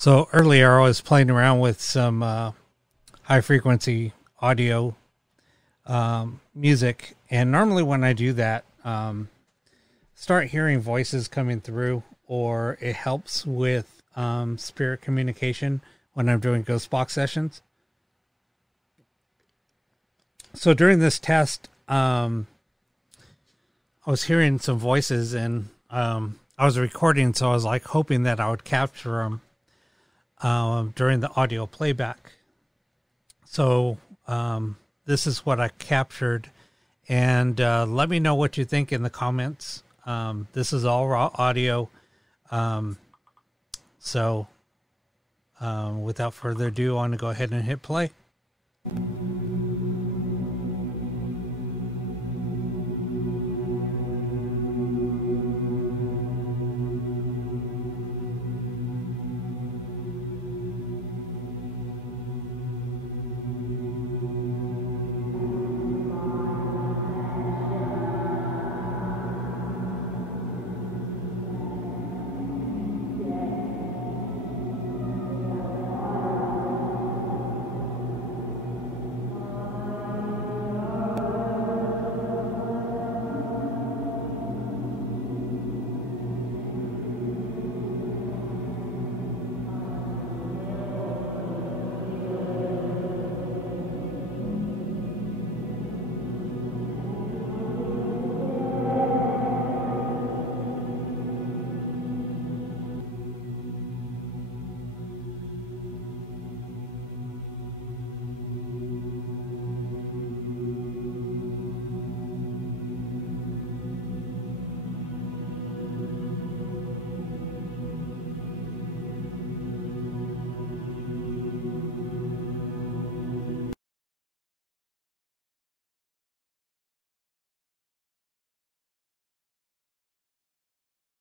So earlier I was playing around with some high frequency audio music, and normally when I do that, start hearing voices coming through, or it helps with spirit communication when I'm doing ghost box sessions. So during this test, I was hearing some voices, and I was recording, so I was like hoping that I would capture them during the audio playback. So this is what I captured, and let me know what you think in the comments. This is all raw audio. So without further ado, I want to go ahead and hit play.